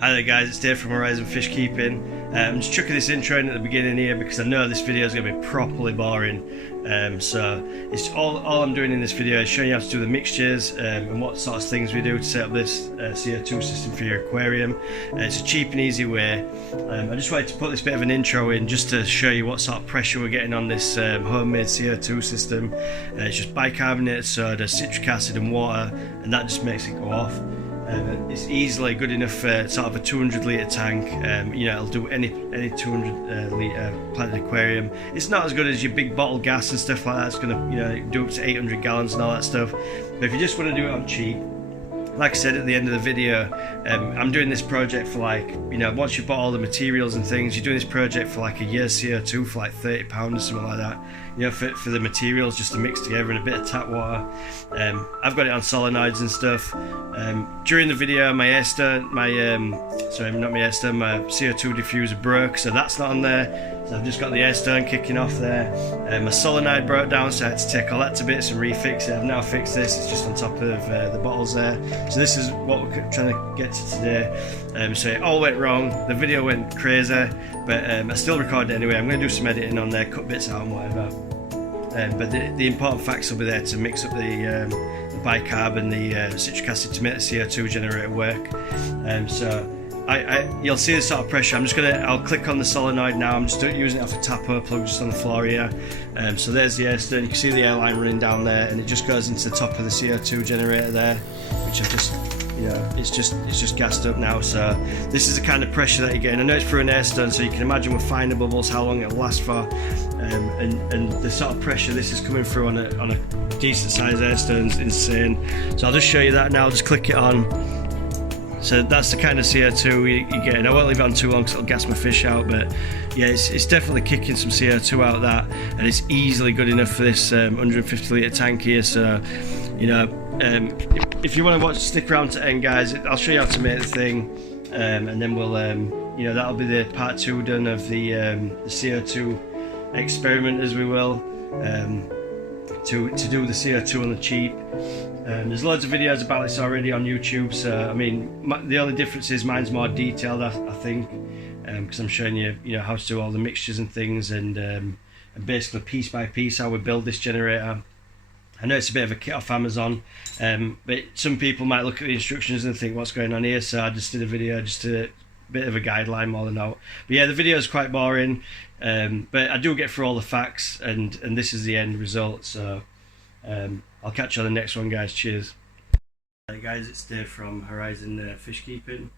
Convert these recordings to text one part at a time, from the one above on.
Hi there guys, it's Dave from Horizon Fish Keeping. I'm just chucking this intro in at the beginning here because I know this video is going to be properly boring. So it's all I'm doing in this video is showing you how to do the mixtures and what sorts of things we do to set up this CO2 system for your aquarium. It's a cheap and easy way. I just wanted to put this bit of an intro in just to show you what sort of pressure we're getting on this homemade CO2 system. It's just bicarbonated soda, citric acid and water, and that just makes it go off. It's easily good enough for sort of a 200 litre tank. It'll do any 200 litre planted aquarium. It's not as good as your big bottle gas and stuff like that. It's going to do up to 800 gallons and all that stuff. But if you just want to do it on cheap, like I said at the end of the video, I'm doing this project for once you've bought all the materials and things, you're doing this project for like a year's CO2 for like £30 or something like that. For the materials just to mix together and a bit of tap water. I've got it on solenoids and stuff. During the video, my CO2 diffuser broke, so that's not on there. So I've just got the air stone kicking off there. My solenoid broke down, so I had to take all that to bits and refix it. I've now fixed this, it's just on top of the bottles there. So this is what we're trying to get to today. So it all went wrong, the video went crazy, but I still recorded it anyway. I'm going to do some editing on there, cut bits out and whatever. But the important facts will be there to mix up the bicarb and the citric acid to make the CO2 generator work. You'll see the sort of pressure. I'll click on the solenoid now. I'm just using it off a tapo plug just on the floor here. So there's the air stone. You can see the airline running down there, and it just goes into the top of the CO2 generator there, which I've just, it's just gassed up now. So this is the kind of pressure that you're getting. I know it's through an air stone, so you can imagine with finer bubbles how long it'll last for. And the sort of pressure this is coming through on a decent sized air stone is insane. So I'll just show you that now. Just click it on. So that's the kind of CO2 you're getting. I won't leave it on too long because it'll gas my fish out, but yeah, it's definitely kicking some CO2 out of that, and it's easily good enough for this 150 litre tank here. So if you want to stick around to end, guys, I'll show you how to make the thing, and then we'll that'll be the part 2 done of the CO2 experiment, as we will, to do the CO2 on the cheap. There's loads of videos about this already on YouTube, so I mean the only difference is mine's more detailed, I think, because I'm showing you how to do all the mixtures and things, and basically piece by piece how we build this generator. I know it's a bit of a kit off Amazon, but some people might look at the instructions and think what's going on here, so I just did a video just to bit of a guideline more than out. But yeah, the video is quite boring, but I do get through all the facts, and this is the end result. So I'll catch you on the next one, guys. Cheers. Hey guys, it's Dave from Horizon Fish Keeping.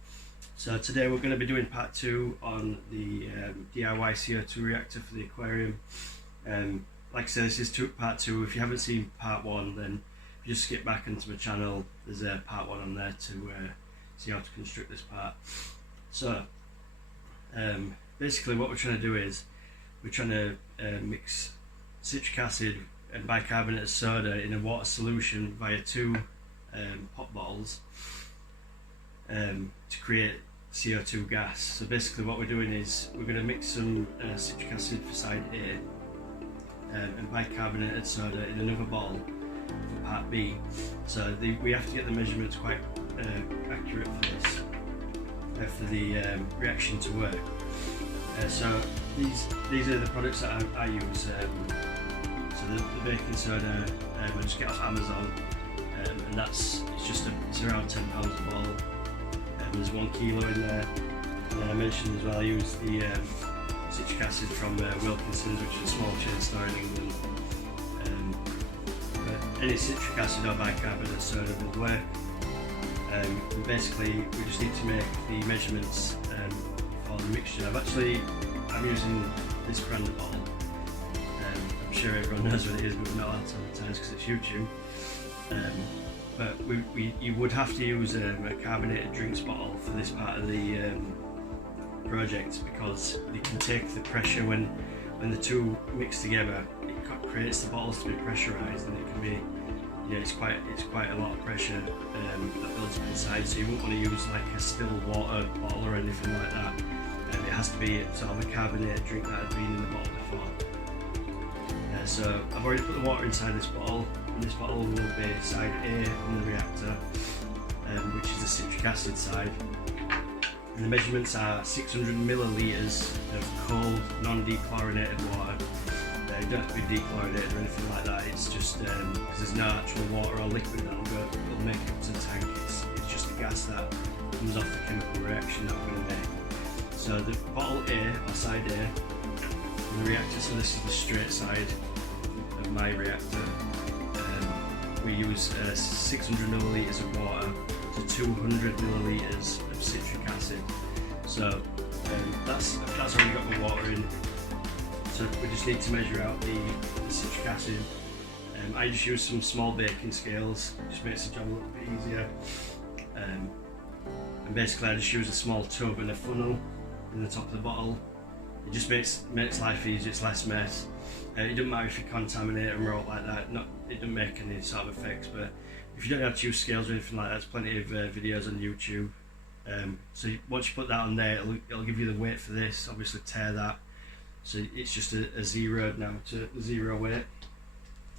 So today we're going to be doing part 2 on the DIY CO2 reactor for the aquarium. Like I said, this is part 2. If you haven't seen part 1, then if you just skip back into my channel, there's a part 1 on there to see how to construct this part. So basically what we're trying to do is we're trying to mix citric acid and bicarbonate of soda in a water solution via 2 pop bottles to create CO2 gas. So basically what we're doing is we're going to mix some citric acid for side A and bicarbonated soda in another bottle for part B. So we have to get the measurements quite accurate for this. For the reaction to work. So these are the products that I use. So the baking soda I just get off Amazon, and it's around £10 a bottle. There's 1 kilo in there. And then I mentioned as well I use the citric acid from Wilkinson's, which is a small chain store in England. But any citric acid or bicarbonate soda will work. Basically we just need to make the measurements for the mixture. I'm using this brand of bottle. I'm sure everyone knows what it is, but we're not allowed to advertise because it's YouTube. But you would have to use a carbonated drinks bottle for this part of the project, because you can take the pressure when the 2 mix together. It creates the bottles to be pressurized, and it can be it's quite a lot of pressure that builds up inside, so you won't want to use like a still water bottle or anything like that. It has to be sort of a carbonated drink that had been in the bottle before. So I've already put the water inside this bottle, and this bottle will be side A on the reactor, which is the citric acid side. And the measurements are 600 millilitres of cold, non-dechlorinated water. You don't have to be dechlorinated or anything like that. It's just because there's no actual water or liquid that'll make it to the tank. It's just the gas that comes off the chemical reaction that we're going to make. So the bottle A, or side A, and the reactor, so this is the straight side of my reactor. We use 600 millilitres of water to 200 millilitres of citric acid. So that's already got the water in. So we just need to measure out the citric acid. I just use some small baking scales, just makes the job a little bit easier. And basically I just use a small tub and a funnel in the top of the bottle. It just makes life easier, it's less mess. It doesn't matter if you contaminate and roll like that, it doesn't make any sort of effects, but if you don't have to use scales or anything like that, there's plenty of videos on YouTube. So once you put that on there, it'll give you the weight for this, obviously tare that. So it's just a zero now to zero weight.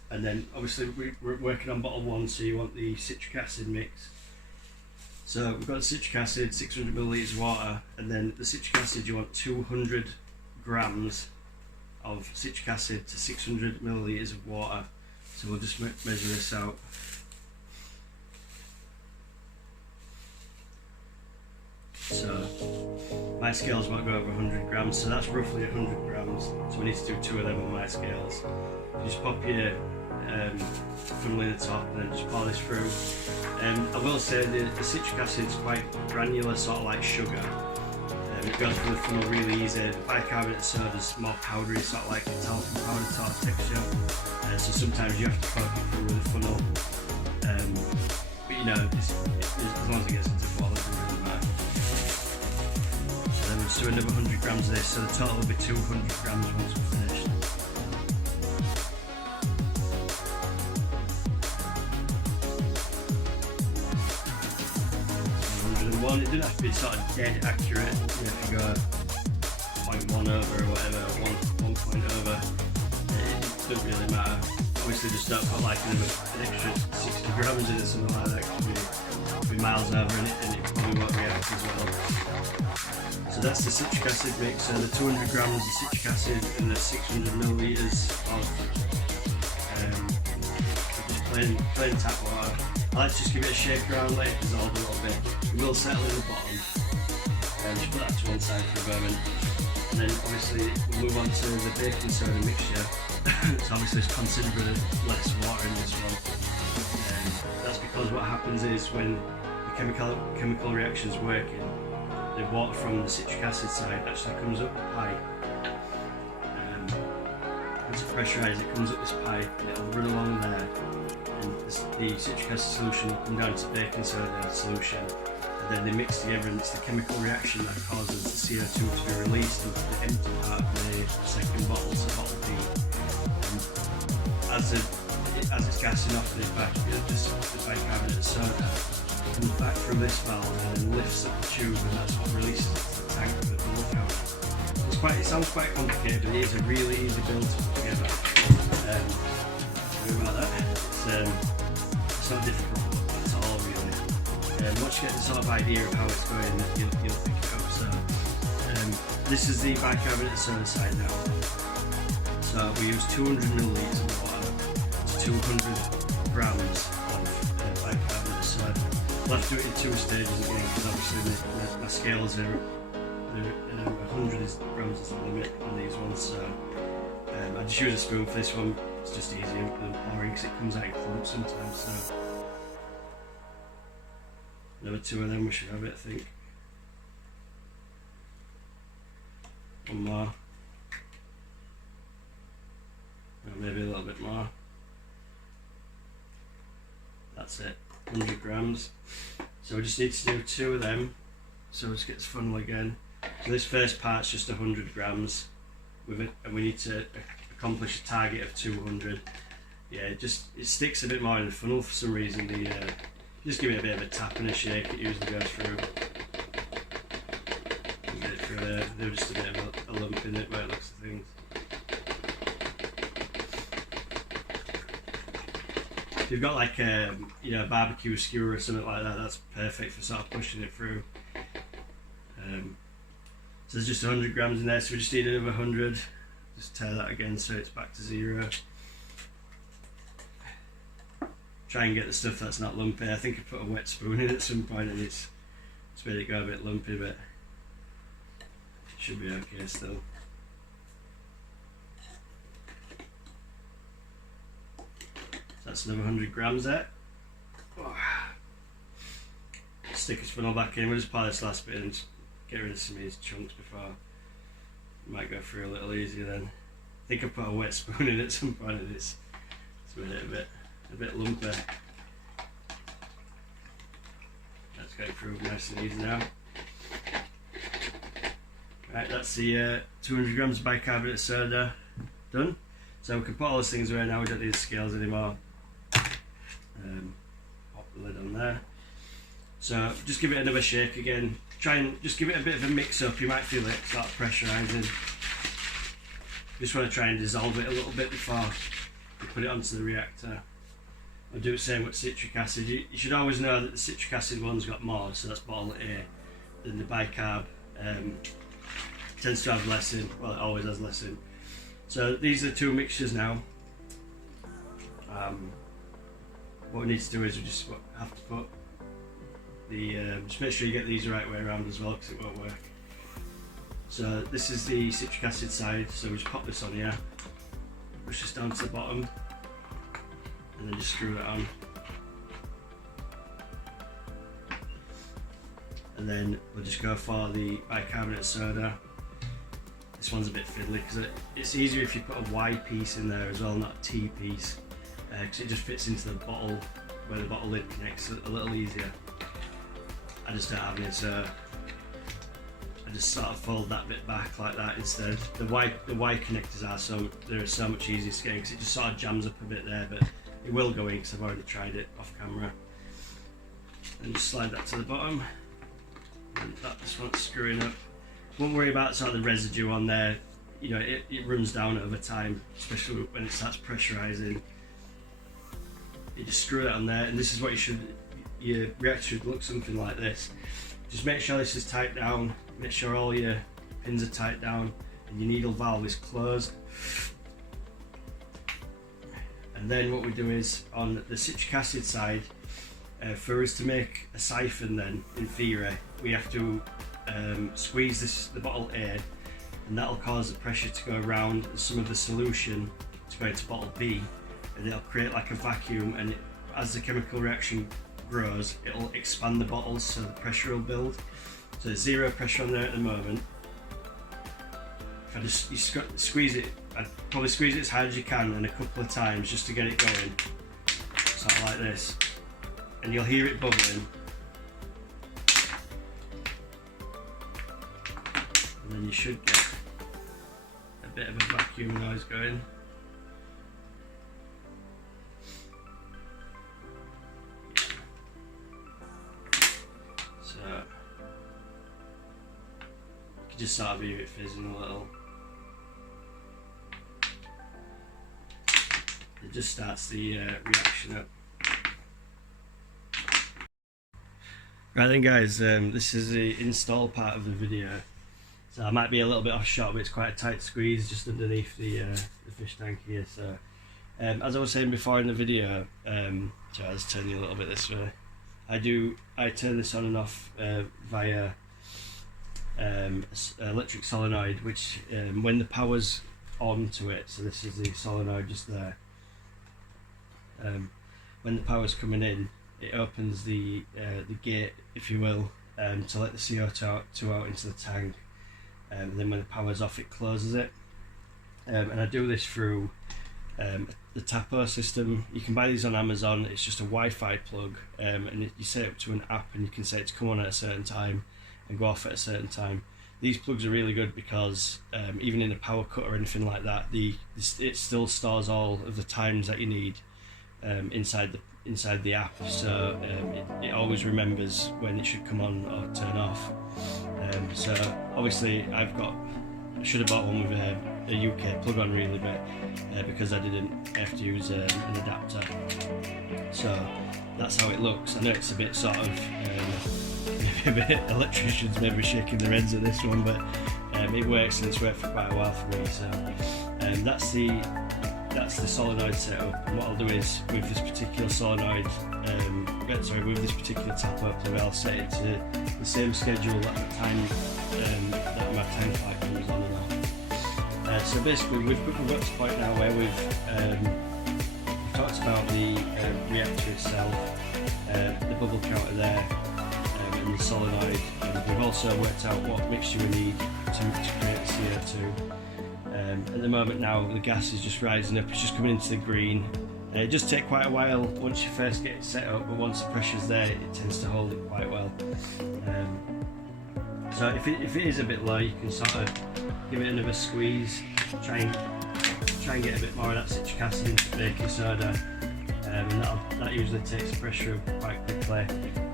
And then obviously we're working on bottle 1, so you want the citric acid mix. So we've got the citric acid, 600 millilitres of water, and then the citric acid you want 200 grams of citric acid to 600 millilitres of water. So we'll just measure this out. So my scales won't go over 100 grams, so that's roughly 100 grams. So we need to do 2 of them on my scales. You just pop your funnel in the top and then just pour this through. I will say the citric acid is quite granular, sort of like sugar. It goes through the funnel really easy. The bicarbonate soda is more powdery, sort of like a talcum powder sort of texture. So sometimes you have to poke it through with a funnel. But you know, as long as it gets into the bottle, it doesn't really matter. So then we'll just do another 100 grams of this, so the total will be 200 grams once we're finished. 101, it doesn't have to be sort of dead accurate, you know, if you go 0.1 over or whatever, or 1 point over, it doesn't really matter. Obviously just don't put like an extra 60 grams in it, something like that, could be miles over and it probably won't react as well. So that's the citric acid mix, so the 200 grams of citric acid and the 600 millilitres of just plain tap water. I like to just give it a shake around, let it dissolve a little bit. It will settle in the bottom. Just put that to one side for a moment. And then obviously we'll move on to the baking soda mixture. So obviously there's considerably less water in this one. That's because what happens is when the chemical reaction is working, the water from the citric acid side actually comes up the pipe. Once it's pressurised, it comes up this pipe and it'll run along there. And the citric acid solution will come down to baking soda solution, and then they mix together, and it's the chemical reaction that causes the CO2 to be released into the empty part of the second bottle, so bottle B. And as it's gassing off this back, just the bicarbonate soda comes back through this valve and then lifts up the tube, and that's what releases it to the tank with the lookout. It sounds quite complicated, but it is a really easy build to put together. Sorry about that. It's not difficult at all, really. Once you get the sort of idea of how it's going, you'll pick it up. So this is the bicarbonate soda side now. So we use 200 millilitres of water to 200 grams of bicarbonate soda. We'll have to do it in 2 stages again, because obviously my scales are 100 grams is the limit on these ones. So I just use a spoon for this one. It's just easier than pouring because it comes out in clumps sometimes. So another 2 of them, we should have it, I think. One more. Or maybe a little bit more. That's it, 100 grams. So we just need to do 2 of them. So let's get this funnel again. So this first part's just 100 grams with it, and we need to accomplish a target of 200. Yeah, it sticks a bit more in the funnel for some reason. Just give it a bit of a tap and a shake, it usually goes through. Get it through there. There's just a bit of a lump in it by the looks of things. If you've got like a barbecue skewer or something like that, that's perfect for sort of pushing it through. So there's just 100 grams in there, so we just need another 100. Just tear that again so it's back to 0. Try and get the stuff that's not lumpy. I think I put a wet spoon in at some point and it's made it go a bit lumpy, but it should be okay still. So that's another 100 grams there. Stick his funnel back in. We'll just pile this last bit and get rid of some of these chunks before. Might go through a little easier then. I think I put a wet spoon in at some point and it's made it a bit lumpy. Let's go through nice and easy now. Right, that's the 200 grams of bicarbonate of soda done. So we can put all these things away now, we don't need the scales anymore. Pop the lid on there. So just give it another shake again. Try and just give it a bit of a mix up. You might feel it start pressurising. Just want to try and dissolve it a little bit before you put it onto the reactor. I'll do the same with citric acid. You should always know that the citric acid one's got more, so that's bottle A, than the bicarb tends to have less in. Well, it always has less in. So these are the two mixtures now. What we need to do is we just have to put the just make sure you get these the right way around as well, because it won't work. So this is the citric acid side, so we just pop this on here, push this down to the bottom, and then just screw it on. And then we'll just go for the bicarbonate of soda. This one's a bit fiddly because it's easier if you put a Y piece in there as well, not a T piece, because it just fits into the bottle where the bottle lid connects a little easier. I just don't have it, so I just sort of fold that bit back like that instead. The Y connectors are so much easier to get because it just sort of jams up a bit there, but it will go in because I've already tried it off camera. And just slide that to the bottom. And that just wants screwing up. Won't worry about sort of the residue on there. You know, it runs down over time, especially when it starts pressurising. You just screw it on there, and this is what your reactor should look something like this. Just make sure this is tight down, make sure all your pins are tight down and your needle valve is closed. And then what we do is, on the citric acid side, for us to make a siphon then, in theory, we have to squeeze the bottle A, and that'll cause the pressure to go around some of the solution to go into bottle B, and it'll create like a vacuum, and as the chemical reaction grows, it'll expand the bottles so the pressure will build. So there's zero pressure on there at the moment. If I just squeeze it, I'd probably squeeze it as hard as you can and a couple of times just to get it going, sort of like this, and you'll hear it bubbling. And then you should get a bit of a vacuum noise going. So you can just sort of hear it fizzing a little. It just starts the reaction up. Right then guys, this is the install part of the video. So I might be a little bit off shot, but it's quite a tight squeeze just underneath the fish tank here. So as I was saying before in the video, so I was turning a little bit this way. I turn this on and off via electric solenoid, which when the power's on to it, so this is the solenoid just there. When the power's coming in, it opens the gate, if you will, to let the CO2 out into the tank. And then when the power's off, it closes it. And I do this through the Tapo system. You can buy these on Amazon. It's just a Wi-Fi plug, and you set it up to an app, and you can say it to come on at a certain time and go off at a certain time. These plugs are really good because even in a power cut or anything like that, it still stores all of the times that you need inside the app, so it always remembers when it should come on or turn off. So obviously I should have bought one with a UK plug-on really, but because I didn't have to use an adapter. So that's how it looks. I know it's a bit sort of maybe a bit electricians maybe shaking their heads at this one, but it works, and it's worked for quite a while for me. So that's the solenoid setup. And what I'll do is with this particular solenoid, with this particular tapper plug, I'll set it to the same schedule at the time that my time flight comes on and off. So basically we've got to the point now where we've talked about the reactor itself, the bubble counter there, and the solenoid, and we've also worked out what mixture we need to create the CO2. At the moment now the gas is just rising up, it's just coming into the green. It does take quite a while once you first get it set up, but once the pressure's there it tends to hold it quite well. So if it is a bit low, you can sort of give it another squeeze, try and get a bit more of that citric acid into the baking soda, and that usually takes the pressure up quite quickly.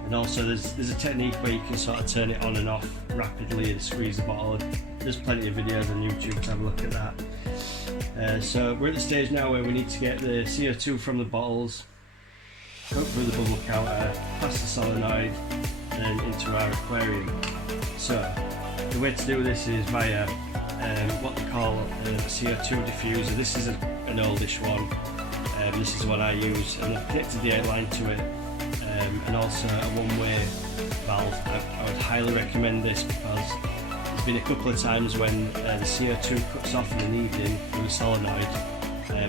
And also there's a technique where you can sort of turn it on and off rapidly and squeeze the bottle. There's plenty of videos on YouTube to have a look at that. So we're at the stage now where we need to get the CO2 from the bottles, go through the bubble counter, past the solenoid, and then into our aquarium. So the way to do this is via what they call a CO2 diffuser. This is an oldish one. This is what I use, and I've connected the airline to it, and also a one-way valve. I would highly recommend this because there's been a couple of times when the CO2 cuts off in the evening through the solenoid.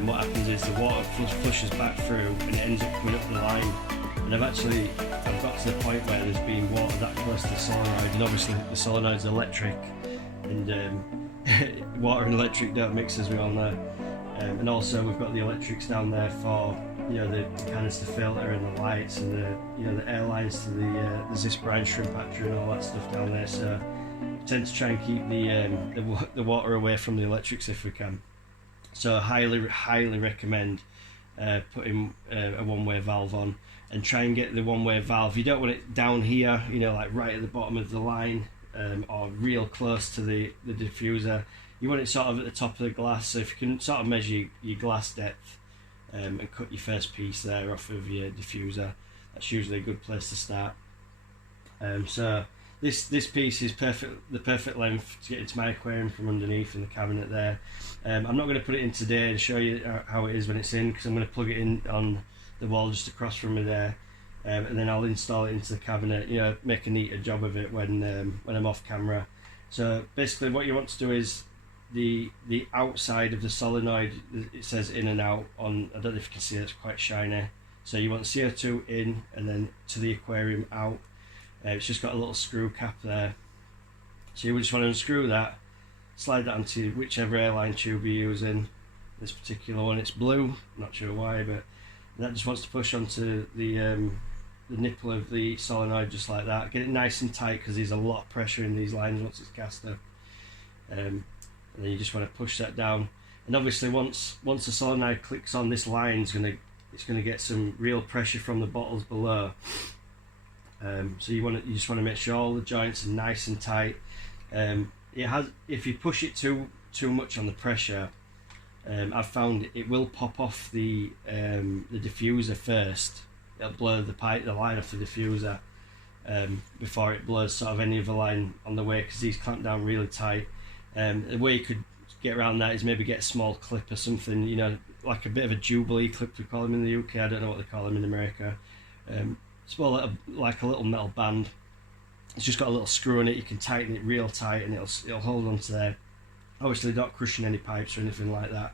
What happens is the water flushes back through and it ends up coming up the line. And I've got to the point where there's been water that close to the solenoid, and obviously the solenoid's electric, and water and electric don't mix, as we all know. And also we've got the electrics down there for the canister filter and the lights and the air lines to the zip brine shrimp hatchery and all that stuff down there. So we tend to try and keep the water away from the electrics if we can. So I highly recommend putting a one-way valve on, and try and get the one-way valve. You don't want it down here, like right at the bottom of the line, or real close to the diffuser. You want it sort of at the top of the glass, so if you can sort of measure your glass depth and cut your first piece there off of your diffuser, that's usually a good place to start. So this piece is the perfect length to get into my aquarium from underneath in the cabinet there. I'm not going to put it in today and show you how it is when it's in, because I'm going to plug it in on the wall just across from me there, and then I'll install it into the cabinet, make a neater job of it when I'm off camera. So basically what you want to do is the outside of the solenoid, it says in and out on, I don't know if you can see, it's quite shiny. So you want CO2 in and then to the aquarium out. It's just got a little screw cap there, so you just want to unscrew that, slide that onto whichever airline tube you're using. This particular one, it's blue, not sure why, but that just wants to push onto the nipple of the solenoid just like that. Get it nice and tight because there's a lot of pressure in these lines once it's cast up. And then you just want to push that down. And obviously once the solenoid clicks on, this line it's gonna get some real pressure from the bottles below. So you just want to make sure all the joints are nice and tight. If you push it too much on the pressure, I've found it will pop off the diffuser first. It'll blow the line off the diffuser before it blows sort of any other line on the way, because these clamp down really tight. The way you could get around that is maybe get a small clip or something, like a bit of a Jubilee clip we call them in the UK. I don't know what they call them in America. It's more like a little metal band. It's just got a little screw in it. You can tighten it real tight and it'll hold onto there. Obviously not crushing any pipes or anything like that,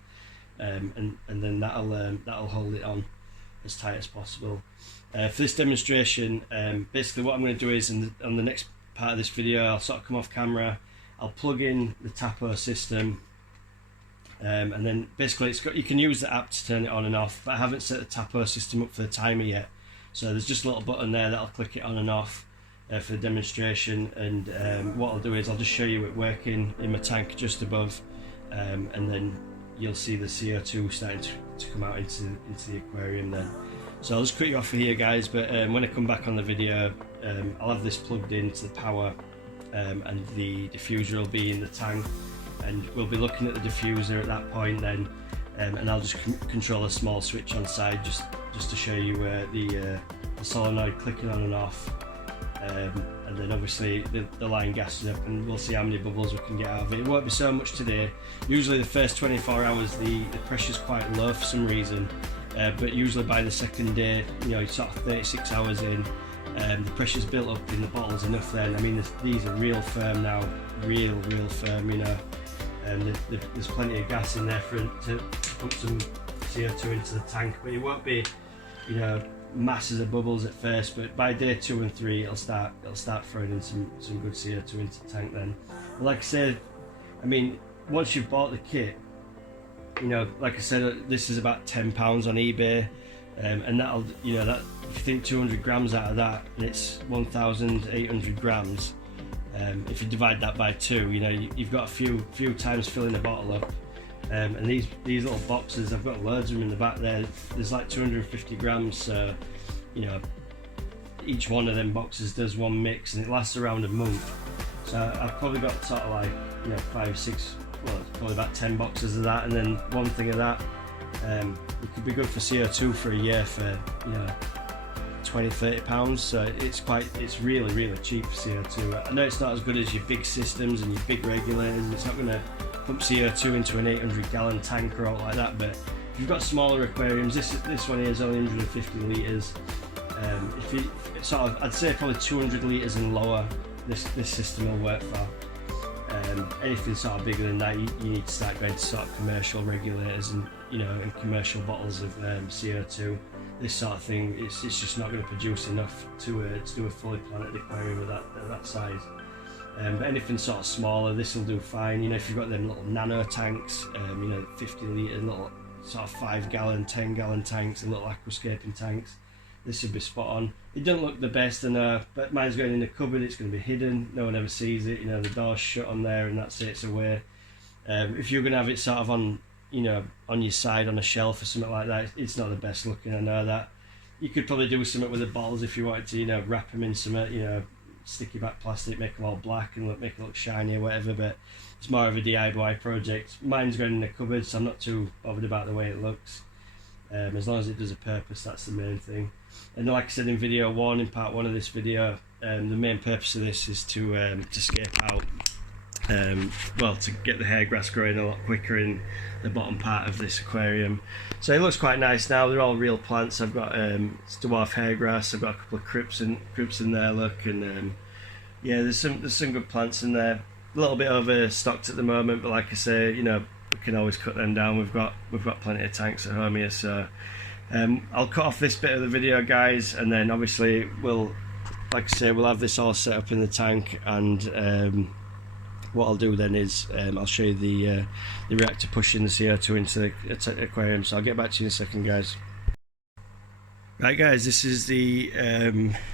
and then that'll hold it on as tight as possible. For this demonstration, basically what I'm going to do is on the next part of this video, I'll sort of come off camera, I'll plug in the tapo system, and then basically you can use the app to turn it on and off, but I haven't set the tapo system up for the timer yet. So there's just a little button there that'll click it on and off for the demonstration, and what I'll do is I'll just show you it working in my tank just above, and then you'll see the CO2 starting to come out into the aquarium then. So I'll just cut you off for here, guys, but when I come back on the video, I'll have this plugged into the power, and the diffuser will be in the tank, and we'll be looking at the diffuser at that point then, and I'll just control a small switch on side just to show you the solenoid clicking on and off, and then obviously the line gases up, and we'll see how many bubbles we can get out of it. It won't be so much today. Usually the first 24 hours the pressure's quite low for some reason, but usually by the second day, you know, sort of 36 hours in, the pressure's built up in the bottles enough then. I mean, these are real firm now, real firm, you know, and there's plenty of gas in there to pump some CO2 into the tank, but it won't be, you know, masses of bubbles at first, but by day 2 and 3 it'll start throwing in some good CO2 into the tank then. But like I said, I mean, once you've bought the kit, you know, like I said, this is about £10 on eBay, and that'll, you know, that if you think 200 grams out of that, and it's 1,800 grams. If you divide that by 2, you know, you've got a few times filling the bottle up. And these little boxes, I've got loads of them in the back there. There's like 250 grams, so you know, each one of them boxes does one mix, and it lasts around a month. So I've probably got sort of like, you know, 5, 6, well, probably about 10 boxes of that, and then one thing of that. It could be good for CO2 for a year for, you know, 20-30 pounds. So it's really cheap for CO2. I know it's not as good as your big systems and your big regulators. It's not going to pump CO2 into an 800 gallon tank or all like that, but if you've got smaller aquariums, this one here is only 150 litres. If you sort of, I'd say probably 200 litres and lower, this system will work for. Anything sort of bigger than that, you need to start going to sort of commercial regulators and, you know, and commercial bottles of CO2. This sort of thing, it's just not going to produce enough to do a fully planted aquarium of that size. But anything sort of smaller, this will do fine. You know, if you've got them little nano tanks, you know, 50 litre, little sort of 5 gallon, 10 gallon tanks, and little aquascaping tanks, this would be spot on. It doesn't look the best, but mine's going in the cupboard. It's going to be hidden. No one ever sees it. You know, the door's shut on there, and that's it. It's away. If you're going to have it sort of on, you know, on your side on a shelf or something like that, it's not the best looking. I know that. You could probably do something with the bottles if you wanted to, you know, wrap them in something, you know, sticky back plastic, make them all black and make it look shiny or whatever, but it's more of a DIY project. Mine's going in the cupboard, so I'm not too bothered about the way it looks. As long as it does a purpose, that's the main thing. And like I said in video 1, in part 1 of this video, the main purpose of this is to scape out, well, to get the hair grass growing a lot quicker in the bottom part of this aquarium. So it looks quite nice now. They're all real plants. I've got dwarf hair grass. I've got a couple of crypts in there. Look, and yeah, there's some good plants in there. A little bit overstocked at the moment, but like I say, you know, we can always cut them down. We've got plenty of tanks at home here, so I'll cut off this bit of the video, guys, and then obviously like I say, we'll have this all set up in the tank, and what I'll do then is I'll show you the reactor pushing the CO2 into the aquarium. So I'll get back to you in a second, guys. Right, guys, this is the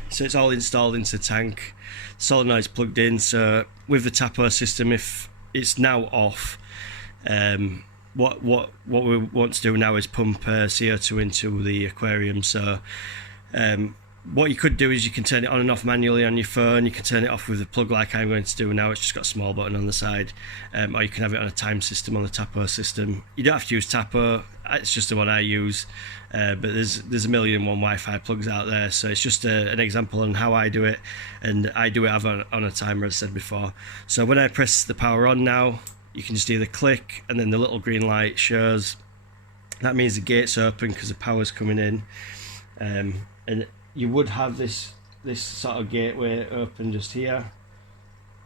so it's all installed into the tank. The solenoid's plugged in. So with the TAPO system, if it's now off, what we want to do now is pump CO2 into the aquarium. So what you could do is you can turn it on and off manually on your phone. You can turn it off with a plug like I'm going to do now. It's just got a small button on the side, or you can have it on a time system on the TAPO system. You don't have to use TAPO, it's just the one I use, but there's a million and one Wi-Fi plugs out there, so it's just an example on how I do it, and I do it on a timer, as I said before. So when I press the power on now, you can just either click and then the little green light shows. That means the gate's open because the power's coming in, and you would have this sort of gateway open just here,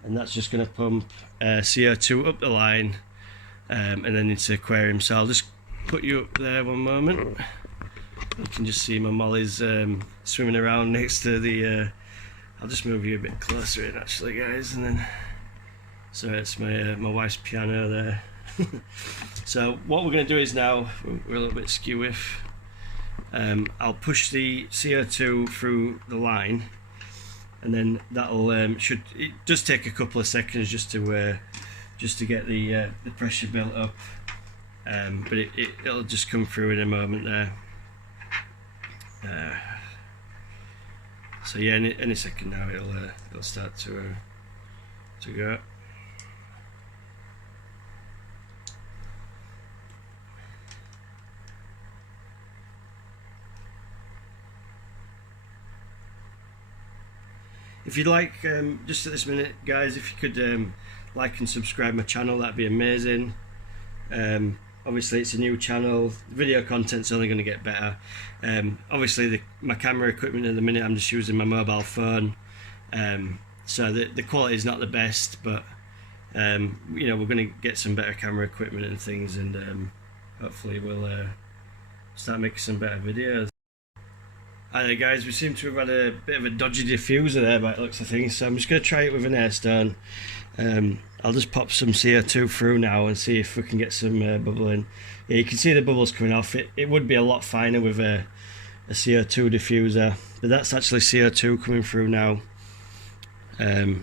and that's just going to pump CO2 up the line, and then into the aquarium. So I'll just put you up there one moment. You can just see my mollies swimming around next to the I'll just move you a bit closer in actually, guys, and then so it's my wife's piano there. So what we're going to do is now, we're a little bit skew with, I'll push the CO2 through the line, and then that'll it does take a couple of seconds just to get the pressure built up, but it'll just come through in a moment there. So yeah, any second now it'll start to go. if you'd like, just at this minute guys, if you could like and subscribe my channel, that'd be amazing. Obviously it's a new channel, video content's only going to get better. Obviously my camera equipment at the minute, I'm just using my mobile phone, so the quality is not the best, but you know, we're going to get some better camera equipment and things, and hopefully we'll start making some better videos. Hi there guys, we seem to have had a bit of a dodgy diffuser there by the looks of things, so I'm just going to try it with an air stone. I'll just pop some CO2 through now and see if we can get some bubbling. Yeah, you can see the bubbles coming off. It would be a lot finer with a CO2 diffuser, but that's actually CO2 coming through now. So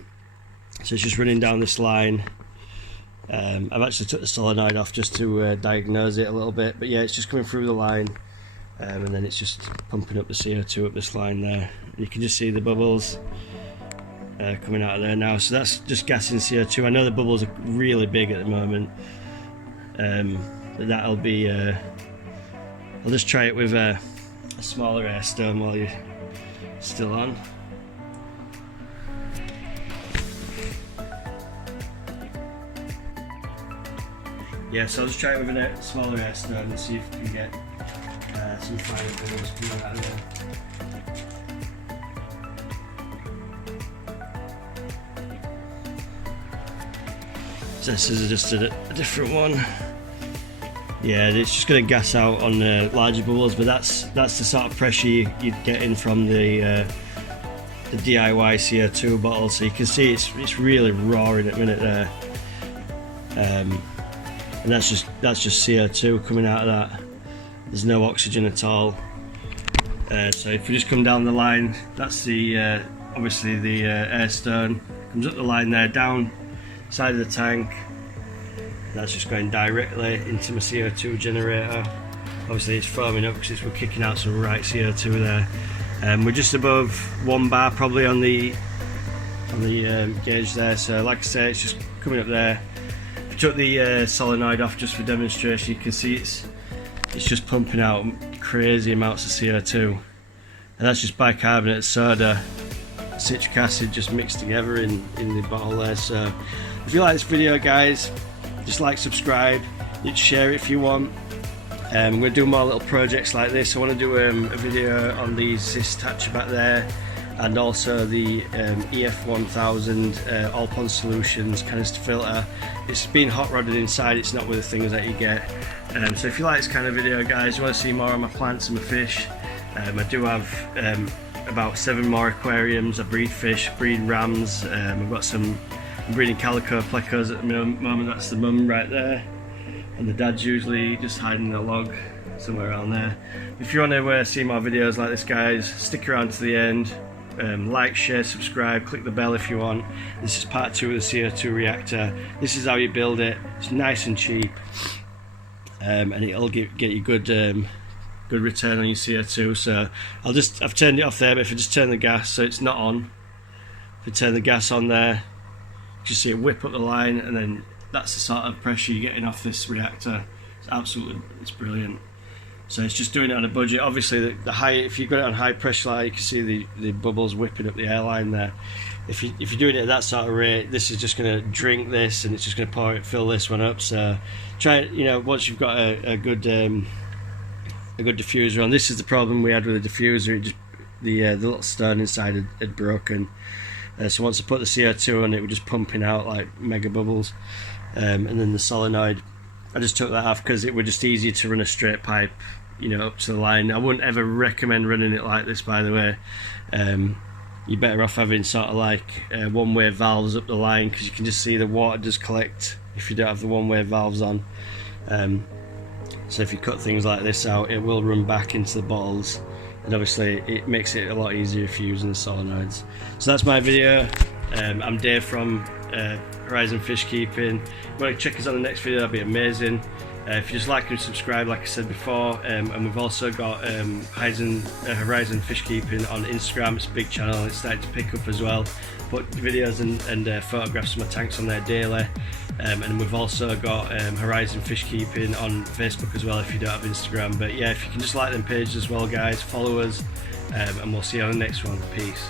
it's just running down this line. I've actually took the solenoid off just to diagnose it a little bit, but yeah, it's just coming through the line, and then it's just pumping up the CO2 up this line there. You can just see the bubbles coming out of there now, so that's just gassing CO2. I know the bubbles are really big at the moment, but that'll be I'll just try it with a smaller air stone while you're still on. Yeah, so I'll just try it with a smaller air stone and see if we can get some finer bubbles coming out of there. So this is just a different one. Yeah, it's just going to gas out on the larger bubbles, but that's the sort of pressure you'd get in from the DIY CO2 bottle. So you can see it's really roaring at the minute there, and that's just CO2 coming out of that. There's no oxygen at all. So if we just come down the line, that's the obviously the air stone comes up the line there, down side of the tank. That's just going directly into my CO2 generator. Obviously it's foaming up because we're kicking out some right CO2 there. We're just above 1 bar probably on the gauge there, so like I say, it's just coming up there. If I took the solenoid off just for demonstration, you can see it's just pumping out crazy amounts of CO2, and that's just bicarbonate soda, citric acid just mixed together in the bottle there. So if you like this video guys, just like, subscribe, you share it if you want. I'm going to do more little projects like this. I want to do a video on this attacher back there, and also the EF1000 all-pond solutions canister filter. It's been hot rodded inside, it's not with the things that you get. So if you like this kind of video guys, you want to see more of my plants and my fish, I do have about 7 more aquariums. I breed fish, breed rams, I've got some, I'm breeding calico plecos at the moment. That's the mum right there, and the dad's usually just hiding in a log somewhere around there. If you want to see more videos like this guys, stick around to the end. Like, share, subscribe, click the bell if you want. This is part 2 of the CO2 reactor. This is how you build it. It's nice and cheap, and it'll get you good return on your CO2. So I've turned it off there, but if I just turn the gas so it's not on, if I turn the gas on there, just see it whip up the line, and then that's the sort of pressure you're getting off this reactor. It's brilliant. So it's just doing it on a budget. Obviously the high, if you've got it on high pressure line, you can see the bubbles whipping up the airline there. If you're doing it at that sort of rate, this is just going to drink this, and it's just going to fill this one up. So try it, you know, once you've got a good diffuser on. This is the problem we had with the diffuser. The little stone inside had broken. So once I put the CO2 on, it was just pumping out like mega bubbles. And then the solenoid, I just took that off because it was just easier to run a straight pipe, you know, up to the line. I wouldn't ever recommend running it like this, by the way. You're better off having sort of like one-way valves up the line, because you can just see the water does collect if you don't have the one-way valves on. So if you cut things like this out, it will run back into the bottles, and obviously it makes it a lot easier if you're using the solenoids. So that's my video. I'm Dave from Horizon Fish Keeping. If you want to check us on the next video, that'd be amazing. If you just like and subscribe, like I said before, and we've also got Horizon Fish Keeping on Instagram. It's a big channel, it's starting to pick up as well. Put videos and photographs of my tanks on there daily. And we've also got Horizon Fish Keeping on Facebook as well if you don't have Instagram. But yeah, if you can just like them pages as well guys, follow us, and we'll see you on the next one. Peace.